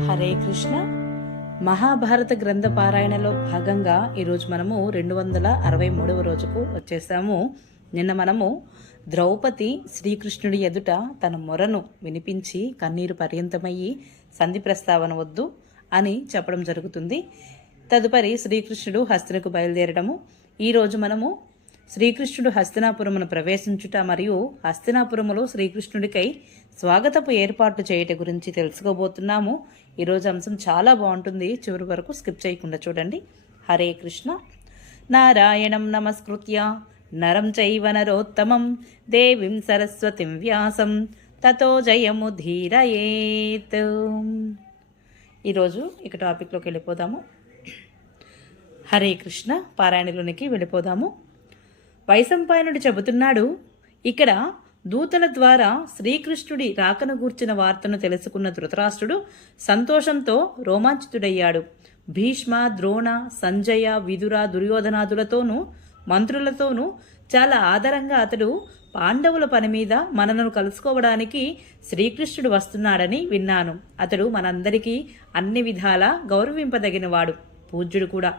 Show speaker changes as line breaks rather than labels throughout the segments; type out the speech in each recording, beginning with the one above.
హరే కృష్ణ. మహాభారత గ్రంథ పారాయణలో భాగంగా ఈరోజు మనము రెండు వందల అరవై మూడవ రోజుకు వచ్చేసాము. నిన్న మనము ద్రౌపది శ్రీకృష్ణుడి ఎదుట తన మొరను వినిపించి కన్నీరు పర్యంతమయ్యి సంధి ప్రస్తావన వద్దు అని చెప్పడం జరుగుతుంది. తదుపరి శ్రీకృష్ణుడు హస్తినకు బయలుదేరడము. ఈరోజు మనము శ్రీకృష్ణుడు హస్తినాపురమును ప్రవేశించుట మరియు హస్తినాపురములో శ్రీకృష్ణుడికై స్వాగతపు ఏర్పాట్లు చేయట గురించి తెలుసుకోబోతున్నాము. ఈరోజు అంశం చాలా బాగుంటుంది. చివరి వరకు స్కిప్ చేయకుండా చూడండి. హరే కృష్ణ. నారాయణం నమస్కృత్య. నరం చైవ నరోత్తమం. దేవిం సరస్వతిం వ్యాసం. తతో జయము ధీరయేత్. ఈరోజు ఇక టాపిక్లోకి వెళ్ళిపోదాము. హరే కృష్ణ. పారాయణలోనికి వెళ్ళిపోదాము. వైశంపాయనుడు చెబుతున్నాడు ఇక్కడ దూతల ద్వారా శ్రీకృష్ణుడి రాకను గూర్చిన వార్తను తెలుసుకున్న ధృతరాష్ట్రుడు సంతోషంతో రోమాంచితుడయ్యాడు. భీష్మ ద్రోణ సంజయ విదుర దుర్యోధనాదులతోనూ మంత్రులతోనూ చాలా ఆదరంగా అతడు పాండవుల పని మీద మనను కలుసుకోవడానికి శ్రీకృష్ణుడు వస్తున్నాడని విన్నాను. అతడు మనందరికీ అన్ని విధాలా గౌరవింపదగినవాడు. పూజ్యుడు కూడా.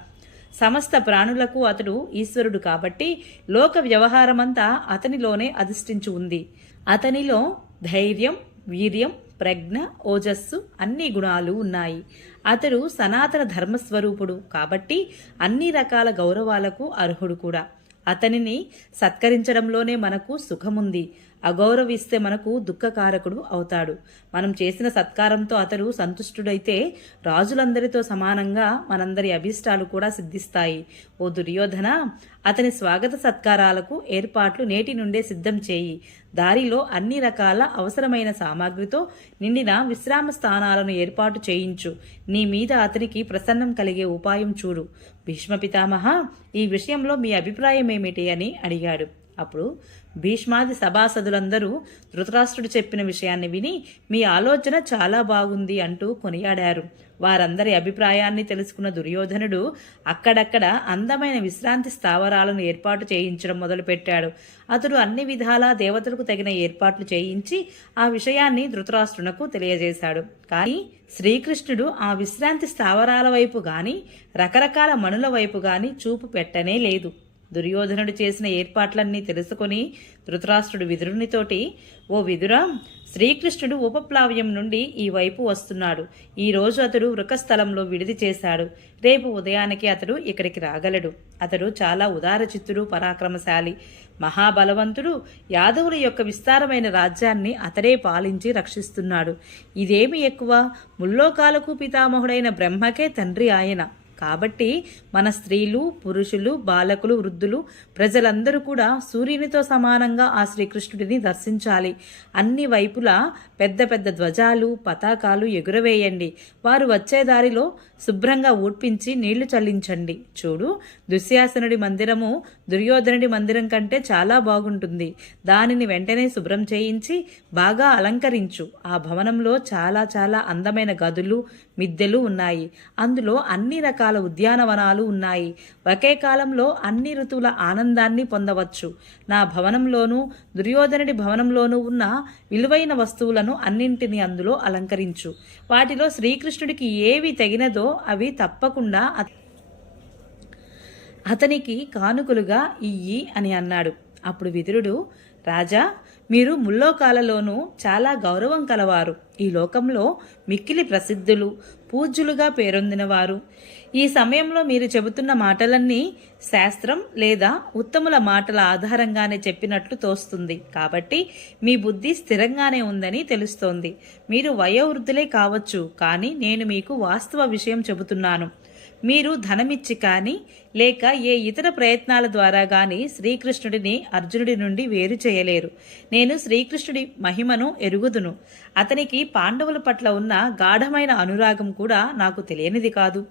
సమస్త ప్రాణులకు అతడు ఈశ్వరుడు కాబట్టి లోక వ్యవహారమంతా అతనిలోనే అధిష్ఠించి ఉంది. అతనిలో ధైర్యం వీర్యం ప్రజ్ఞ ఓజస్సు అన్ని గుణాలు ఉన్నాయి. అతడు సనాతన ధర్మస్వరూపుడు కాబట్టి అన్ని రకాల గౌరవాలకు అర్హుడు కూడా. అతనిని సత్కరించడంలోనే మనకు సుఖముంది. అగౌరవిస్తే మనకు దుఃఖకారకుడు అవుతాడు. మనం చేసిన సత్కారంతో అతడు సంతుష్టుడైతే రాజులందరితో సమానంగా మనందరి అభిష్టాలు కూడా సిద్ధిస్తాయి. ఓ దుర్యోధన అతని స్వాగత సత్కారాలకు ఏర్పాట్లు నేటి నుండే సిద్ధం చేయి. దారిలో అన్ని రకాల అవసరమైన సామాగ్రితో నిండిన విశ్రామ స్థానాలను ఏర్పాటు చేయించు. నీ మీద అతనికి ప్రసన్నం కలిగే ఉపాయం చూడు. భీష్మ పితామహ ఈ విషయంలో మీ అభిప్రాయం ఏమిటి అని అడిగాడు. అప్పుడు భీష్మాది సభాసదులందరూ ధృతరాష్ట్రుడు చెప్పిన విషయాన్ని విని మీ ఆలోచన చాలా బాగుంది అంటూ కొనియాడారు. వారందరి అభిప్రాయాన్ని తెలుసుకున్న దుర్యోధనుడు అక్కడక్కడ అందమైన విశ్రాంతి స్థావరాలను ఏర్పాటు చేయించడం మొదలుపెట్టాడు. అతడు అన్ని విధాలా దేవతలకు తగిన ఏర్పాట్లు చేయించి ఆ విషయాన్ని ధృతరాష్ట్రునకు తెలియజేశాడు. కానీ శ్రీకృష్ణుడు ఆ విశ్రాంతి స్థావరాల వైపు గాని రకరకాల మణుల వైపు గాని చూపు పెట్టనే లేదు. దుర్యోధనుడు చేసిన ఏర్పాట్లన్నీ తెలుసుకొని ధృతరాష్ట్రుడు విదురునితోటి ఓ విదురా శ్రీకృష్ణుడు ఉపప్లావ్యం నుండి ఈ వైపు వస్తున్నాడు. ఈ రోజు అతడు వృకస్థలంలో విడిది చేశాడు. రేపు ఉదయానికి అతడు ఇక్కడికి రాగలడు. అతడు చాలా ఉదార చిత్తుడు పరాక్రమశాలి మహాబలవంతుడు. యాదవుల యొక్క విస్తారమైన రాజ్యాన్ని అతడే పాలించి రక్షిస్తున్నాడు. ఇదేమి ఎక్కువ? ముల్లోకాలకు పితామహుడైన బ్రహ్మకే తండ్రి ఆయన. కాబట్టి మన స్త్రీలు పురుషులు బాలకులు వృద్ధులు ప్రజలందరూ కూడా సూర్యునితో సమానంగా ఆ శ్రీకృష్ణుడిని దర్శించాలి. అన్ని వైపులా పెద్ద పెద్ద ధ్వజాలు పతాకాలు ఎగురవేయండి. వారు వచ్చే దారిలో శుభ్రంగా ఊడ్పించి నీళ్ళు చల్లించండి. చూడు దుశ్యాసనుడి మందిరము దుర్యోధనుడి మందిరం కంటే చాలా బాగుంటుంది. దానిని వెంటనే శుభ్రం చేయించి బాగా అలంకరించు. ఆ భవనంలో చాలా చాలా అందమైన గదులు మిద్దెలు ఉన్నాయి. అందులో అన్ని రకాల ఉద్యానవనాలు ఉన్నాయి. ఒకే కాలంలో అన్ని ఋతువుల ఆనందాన్ని పొందవచ్చు. నా భవనంలోనూ దుర్యోధనుడి భవనంలోనూ ఉన్న విలువైన వస్తువులను అన్నింటినీ అందులో అలంకరించు. వాటిలో శ్రీకృష్ణుడికి ఏవి తగినదో అవి తప్పకుండా అతనికి కానుకలుగా ఇయ్యి అని అన్నాడు. అప్పుడు విదురుడు రాజా మీరు ముల్లోకాలలోనూ చాలా గౌరవం కలవారు. ఈ లోకంలో మిక్కిలి ప్రసిద్ధులు పూజ్యులుగా పేరొందినవారు. ఈ సమయంలో మీరు చెబుతున్న మాటలన్నీ శాస్త్రం లేదా ఉత్తముల మాటల ఆధారంగానే చెప్పినట్లు తోస్తుంది. కాబట్టి మీ బుద్ధి స్థిరంగానే ఉందని తెలుస్తోంది. మీరు వయోవృద్ధులే కావచ్చు కానీ నేను మీకు వాస్తవ విషయం చెబుతున్నాను. మీరు ధనమిచ్చి కానీ లేక ఏ ఇతర ప్రయత్నాల ద్వారా గాని శ్రీకృష్ణుడిని అర్జునుడి నుండి వేరు చేయలేరు. నేను శ్రీకృష్ణుడి మహిమను ఎరుగుదును. అతనికి పాండవుల పట్ల ఉన్న గాఢమైన అనురాగం కూడా నాకు తెలియనిది కాదు.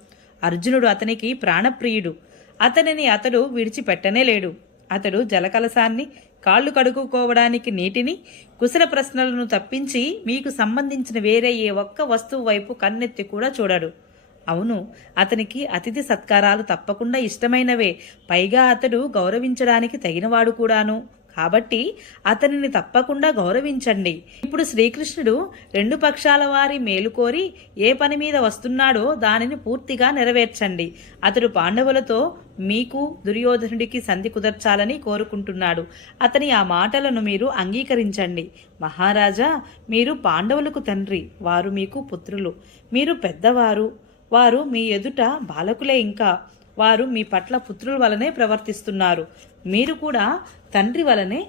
అర్జునుడు అతనికి ప్రాణప్రియుడు. అతనిని అతడు విడిచిపెట్టనే లేడు. అతడు జలకలసాన్ని కాళ్ళు కడుక్కోవడానికి నీటిని కుశల ప్రశ్నలను తప్పించి మీకు సంబంధించిన వేరే ఏ ఒక్క వస్తువు వైపు కన్నెత్తి కూడా చూడడు. అవును అతనికి అతిథి సత్కారాలు తప్పకుండా ఇష్టమైనవే. పైగా అతడు గౌరవించడానికి తగినవాడు కూడాను. కాబట్టి అతనిని తప్పకుండా గౌరవించండి. ఇప్పుడు శ్రీకృష్ణుడు రెండు పక్షాల వారి మేలు కోరి ఏ పని మీద వస్తున్నాడో దానిని పూర్తిగా నెరవేర్చండి. అతడు పాండవులతో మీకు దుర్యోధనుడికి సంధి కుదర్చాలని కోరుకుంటున్నాడు. అతని ఆ మాటలను మీరు అంగీకరించండి. మహారాజా మీరు పాండవులకు తండ్రి వారు మీకు పుత్రులు. మీరు పెద్దవారు వారు మీ ఎదుట బాలకులే ఇంకా. వారు మీ పట్ల పుత్రుల వలనే ప్రవర్తిస్తున్నారు. మీరు కూడా తండ్రి వలనే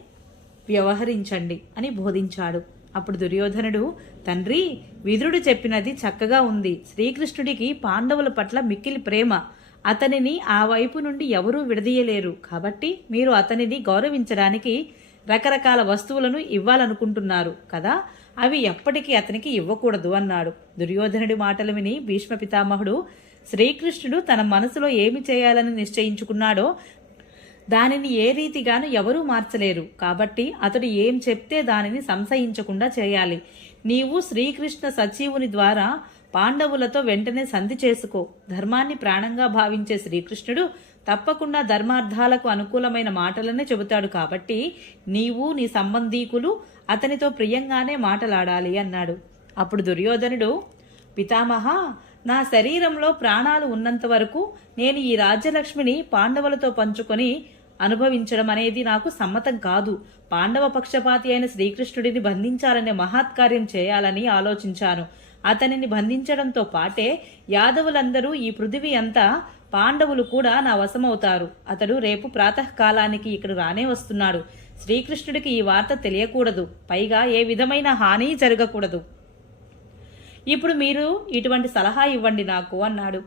వ్యవహరించండి అని బోధించాడు. అప్పుడు దుర్యోధనుడు తండ్రి విదురుడు చెప్పినది చక్కగా ఉంది. శ్రీకృష్ణుడికి పాండవుల పట్ల మిక్కిలి ప్రేమ. అతనిని ఆ వైపు నుండి ఎవరూ విడదీయలేరు. కాబట్టి మీరు అతనిని గౌరవించడానికి రకరకాల వస్తువులను ఇవ్వాలనుకుంటున్నారు కదా? అవి ఎప్పటికీ అతనికి ఇవ్వకూడదు అన్నాడు. దుర్యోధనుడి మాటలు విని భీష్మ పితామహుడు శ్రీకృష్ణుడు తన మనసులో ఏమి చేయాలని నిశ్చయించుకున్నాడో దానిని ఏ రీతిగాను ఎవరూ మార్చలేరు. కాబట్టి అతడు ఏం చెప్తే దానిని సంశయించకుండా చేయాలి. నీవు శ్రీకృష్ణ సచివుని ద్వారా పాండవులతో వెంటనే సంధి చేసుకో. ధర్మాన్ని ప్రాణంగా భావించే శ్రీకృష్ణుడు తప్పకుండా ధర్మార్థాలకు అనుకూలమైన మాటలనే చెబుతాడు కాబట్టి నీవు నీ సంబంధీకులు అతనితో ప్రియంగానే మాటలాడాలి అన్నాడు. అప్పుడు దుర్యోధనుడు పితామహ నా శరీరంలో ప్రాణాలు ఉన్నంత వరకు నేను ఈ రాజ్యలక్ష్మిని పాండవులతో పంచుకొని అనుభవించడం అనేది నాకు సమ్మతం కాదు. పాండవ పక్షపాతి అయిన శ్రీకృష్ణుడిని బంధించాలనే మహాత్కార్యం చేయాలని ఆలోచించాను. అతనిని బంధించడంతో పాటే యాదవులందరూ ఈ పృథివీ అంతా పాండవులు కూడా నా వశమవుతారు. అతడు రేపు ప్రాతకాలానికి ఇక్కడ రానే వస్తున్నాడు. శ్రీకృష్ణుడికి ఈ వార్త తెలియకూడదు. పైగా ఏ విధమైన హాని జరగకూడదు. ఇప్పుడు మీరు ఇటువంటి సలహా ఇవ్వండి నాకు అన్నాడు.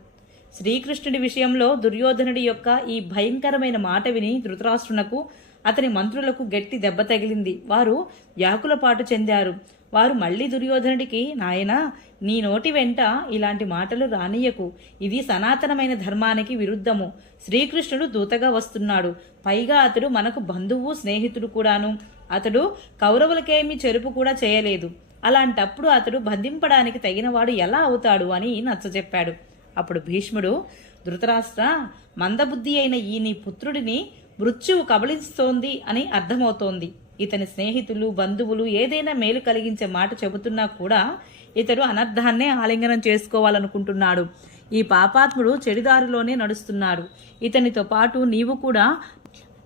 శ్రీకృష్ణుడి విషయంలో దుర్యోధనుడి యొక్క ఈ భయంకరమైన మాట విని ధృతరాష్ట్రునకు అతని మంత్రులకు గట్టి దెబ్బ తగిలింది. వారు వ్యాకులపాటు చెందారు. వారు మళ్ళీ దుర్యోధనుడికి నాయనా నీ నోటి వెంట ఇలాంటి మాటలు రానియకు ఇది సనాతనమైన ధర్మానికి విరుద్ధము. శ్రీకృష్ణుడు దూతగా వస్తున్నాడు. పైగా అతడు మనకు బంధువు స్నేహితుడు కూడాను. అతడు కౌరవులకేమీ చెరుపు కూడా చేయలేదు. అలాంటప్పుడు అతడు బంధింపడానికి తగినవాడు ఎలా అవుతాడు అని నచ్చజెప్పాడు. అప్పుడు భీష్ముడు ధృతరాష్ట్ర మందబుద్ధి అయిన ఈ నీ పుత్రుడిని మృత్యువు కబళిస్తోంది అని అర్థమవుతోంది. ఇతని స్నేహితులు బంధువులు ఏదైనా మేలు కలిగించే మాట చెబుతున్నా కూడా ఇతడు అనర్థాన్నే ఆలింగనం చేసుకోవాలనుకుంటున్నాడు. ఈ పాపాత్ముడు చెడిదారిలోనే నడుస్తున్నాడు. ఇతనితో పాటు నీవు కూడా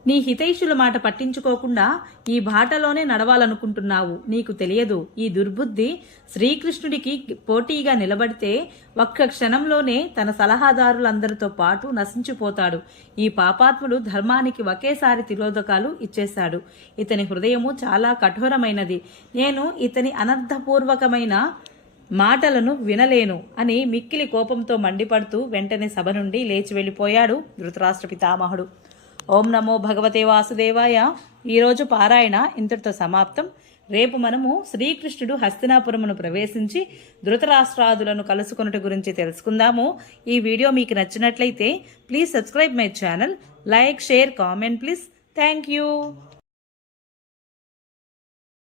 నీ హితైషుల మాట పట్టించుకోకుండా ఈ బాటలోనే నడవాలనుకుంటున్నావు. నీకు తెలియదు ఈ దుర్బుద్ధి శ్రీకృష్ణుడికి పోటీగా నిలబడితే ఒక్క క్షణంలోనే తన సలహాదారులందరితో పాటు నశించిపోతాడు. ఈ పాపాత్ముడు ధర్మానికి ఒకేసారి తిరోధకాలు ఇచ్చేశాడు. ఇతని హృదయము చాలా కఠోరమైనది. నేను ఇతని అనర్థపూర్వకమైన మాటలను వినలేను అని మిక్కిలి కోపంతో మండిపడుతూ వెంటనే సభ నుండి లేచి వెళ్ళిపోయాడు ధృతరాష్ట్ర పితామహుడు. ఓం నమో భగవతే వాసుదేవాయ. ఈరోజు పారాయణ ఇంతటితో సమాప్తం. రేపు మనము శ్రీకృష్ణుడు హస్తినాపురమును ప్రవేశించి ధృతరాష్ట్రాదులను కలుసుకొనుట గురించి తెలుసుకుందాము. ఈ వీడియో మీకు నచ్చినట్లయితే please subscribe my channel. Like share comment please. Thank you.